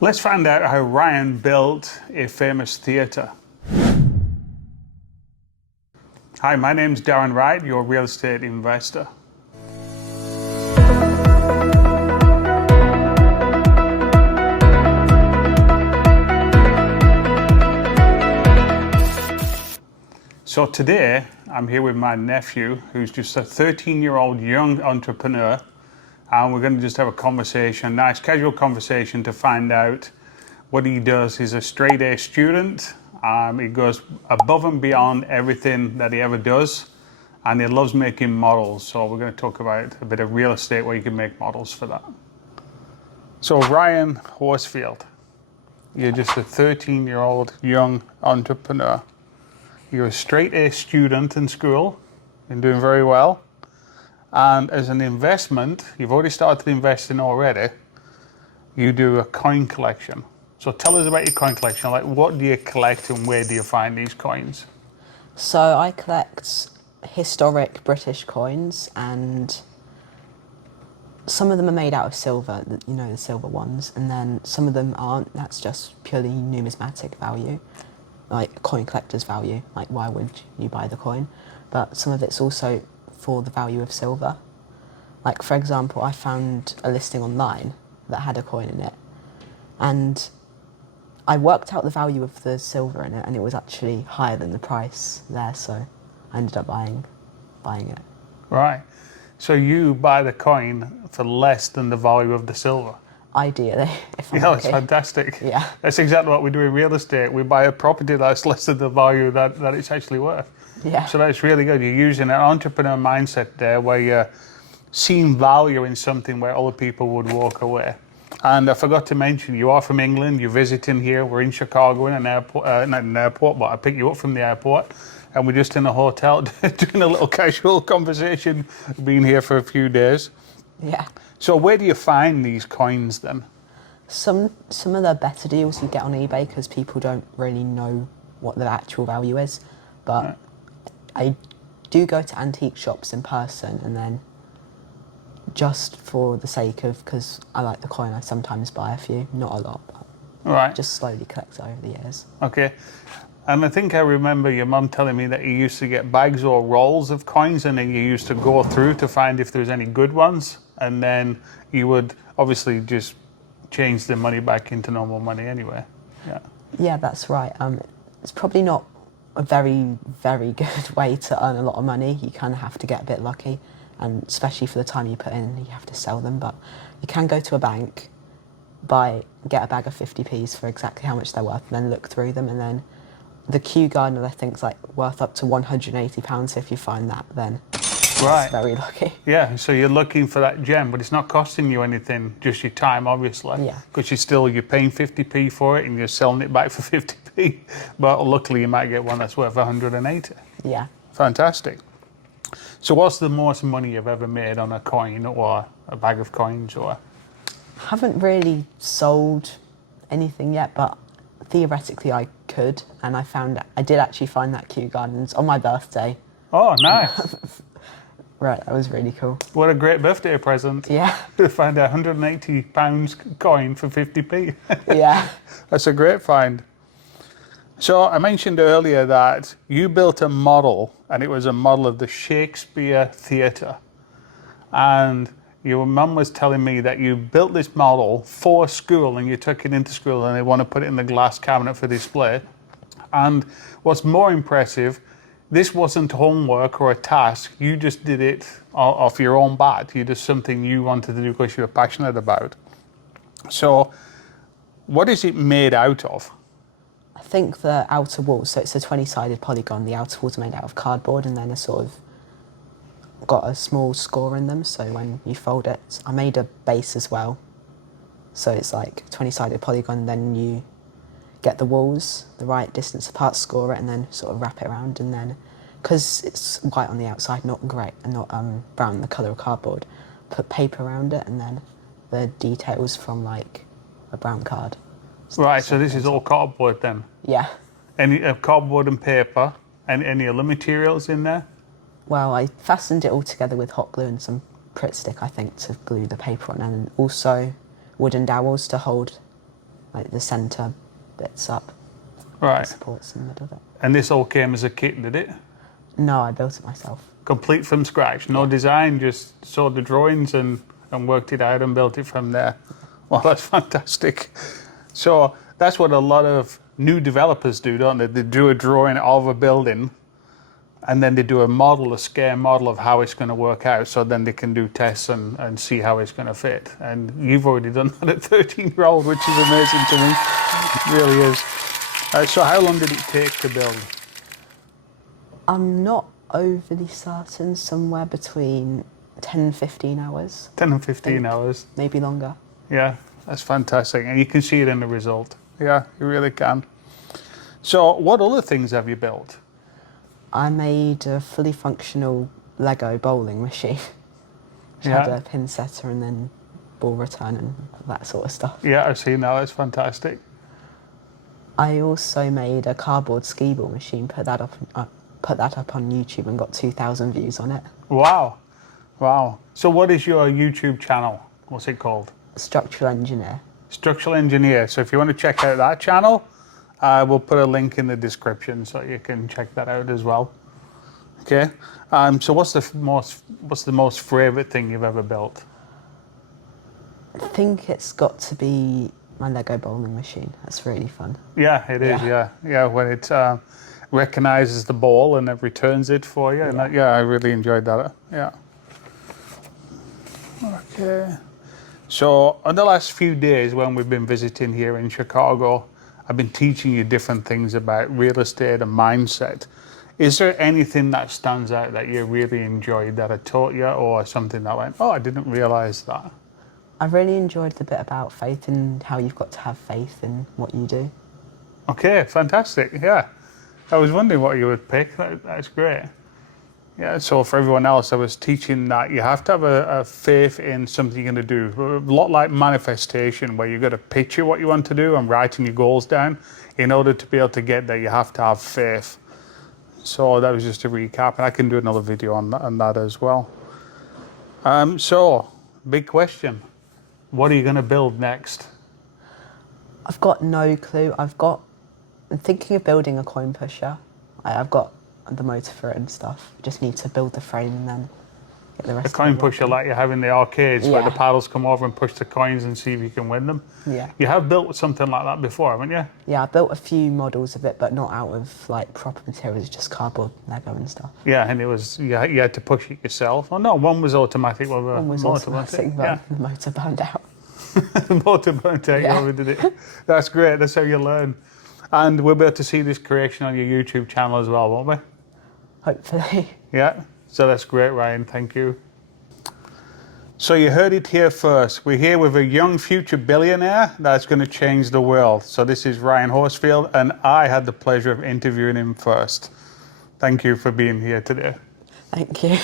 Let's find out how Ryan built a famous theatre. Hi, my name's Darren Wright, your real estate investor. So today, I'm here with my nephew, who's just a 13-year-old young entrepreneur, and we're going to just have a conversation, a nice casual conversation to find out what he does. He's a straight A student. He goes above and beyond everything that he ever does, and he loves making models. So we're going to talk about a bit of real estate where you can make models for that. So Ryan Horsfield, you're just a 13-year-old young entrepreneur. You're a straight A student in school and doing very well. And as an investment, you've already started investing already. You do a coin collection. So tell us about your coin collection. Like, what do you collect and where do you find these coins? So I collect historic British coins, and some of them are made out of silver, you know, the silver ones, and then some of them aren't. That's just purely numismatic value, like coin collector's value. Like, why would you buy the coin? But some of it's also for the value of silver. Like, for example, I found a listing online that had a coin in it, and I worked out the value of the silver in it, and it was actually higher than the price there, so I ended up buying it. Right. So you buy the coin for less than the value of the silver. Ideally, if I'm Yeah, that's lucky. fantastic. Yeah. That's exactly what we do in real estate. We buy a property that's less than the value that it's actually worth. Yeah. So that's really good. You're using an entrepreneur mindset there where you're seeing value in something where other people would walk away. And I forgot to mention, you are from England, you're visiting here, we're in Chicago in an airport, not an airport, but I picked you up from the airport, and we're just in a hotel doing a little casual conversation, being here for a few days. Yeah. So where do you find these coins then? Some of the better deals you get on eBay, because people don't really know what the actual value is. But Right. I do go to antique shops in person, and then just for the sake of, because I like the coin, I sometimes buy a few, not a lot, but Right. just slowly collect over the years. Okay. And I think I remember your mum telling me that you used to get bags or rolls of coins, and then you used to go through to find if there's any good ones, and then you would obviously just change the money back into normal money anyway. Yeah. Yeah, that's right. It's probably not a very, very good way to earn a lot of money. You kind of have to get a bit lucky, and especially for the time you put in, you have to sell them. But you can go to a bank, get a bag of 50p's for exactly how much they're worth, and then look through them, and then the Kew Gardner, I think, is like worth up to £180. So if you find that, then Right. it's very lucky. Yeah, so you're looking for that gem, but it's not costing you anything, just your time, obviously. Yeah. Because you're paying 50p for it and you're selling it back for 50p. But luckily you might get one that's worth 180. Yeah. Fantastic. So what's the most money you've ever made on a coin or a bag of coins or? Haven't really sold anything yet, but theoretically I could, and I did actually find that Kew Gardens on my birthday. Oh, nice. Right, that was really cool. What a great birthday present. Yeah. To find a £180 coin for 50p. Yeah. That's a great find. So I mentioned earlier that you built a model, and it was a model of the Shakespeare theatre. And your mum was telling me that you built this model for school, and you took it into school and they want to put it in the glass cabinet for display. And what's more impressive, this wasn't homework or a task. You just did it off your own bat. You did something you wanted to do because you were passionate about. So what is it made out of? I think the outer wall, so it's a 20-sided polygon, the outer walls are made out of cardboard, and then a sort of got a small score in them, so when you fold it, I made a base as well. So it's like 20-sided polygon, then you get the walls the right distance apart, score it, and then sort of wrap it around, and then, because it's white on the outside, not grey, and not brown, the colour of cardboard, put paper around it, and then the details from like a brown card. Right, so this is all cardboard then? Yeah. Any cardboard and paper, and any other materials in there? Well, I fastened it all together with hot glue and some Pritt stick, I think, to glue the paper on, and also wooden dowels to hold like the centre bits up, Right. supports in the middle of it. And this all came as a kit, did it? No, I built it myself. Complete from scratch, no Yeah. design, just saw the drawings and worked it out and built it from there. Well, that's fantastic. So that's what a lot of new developers do, don't they? They do a drawing of a building and then they do a model, a scale model of how it's going to work out, so then they can do tests and see how it's going to fit. And you've already done that at 13-year-old, which is amazing to me. It really is. So how long did it take to build? I'm not overly certain, somewhere between 10 and 15 hours. 10 and 15 hours. Maybe longer. Yeah, that's fantastic. And you can see it in the result. Yeah, you really can. So what other things have you built? I made a fully functional Lego bowling machine. Which had Yeah. a pin setter and then ball return and that sort of stuff. Yeah, I've seen that. It's fantastic. I also made a cardboard ski ball machine, put that up on YouTube and got 2,000 views on it. Wow. Wow. So what is your YouTube channel? What's it called? Structural engineer. Structural Engineer. So if you want to check out that channel, we'll put a link in the description so you can check that out as well. Okay. So what's the most favorite thing you've ever built? I think it's got to be my Lego bowling machine. That's really fun. Yeah, it is. Yeah. When it recognizes the ball and it returns it for you. And I really enjoyed that. Yeah. Okay. So on the last few days when we've been visiting here in Chicago, I've been teaching you different things about real estate and mindset. Is there anything that stands out that you really enjoyed that I taught you, or something that went, oh, I didn't realize that? I really enjoyed the bit about faith and how you've got to have faith in what you do. Okay, fantastic. Yeah. I was wondering what you would pick. That's great. Yeah, so for everyone else, I was teaching that you have to have a faith in something you're going to do. A lot like manifestation, where you've got to picture what you want to do and writing your goals down. In order to be able to get there, you have to have faith. So that was just a recap, and I can do another video on that as well. So, big question. What are you going to build next? I've got no clue. I'm thinking of building a coin pusher. I've got the motor for it and stuff. Just need to build the frame and then get the rest A of it coin pusher working. like you have in the arcades, where Yeah. the paddles come over and push the coins and see if you can win them. Yeah. You have built something like that before, haven't you? Yeah, I built a few models of it, but not out of like proper materials, just cardboard, Lego and stuff. Yeah, and it was you had to push it yourself. Oh no, one was automatic. One was automatic, but the motor burned out. The motor burnt out. Yeah. You did it. That's great. That's how you learn. And we'll be able to see this creation on your YouTube channel as well, won't we? Hopefully. Yeah. So that's great, Ryan. Thank you. So you heard it here first. We're here with a young future billionaire that's going to change the world. So this is Ryan Horsfield, and I had the pleasure of interviewing him first. Thank you for being here today. Thank you.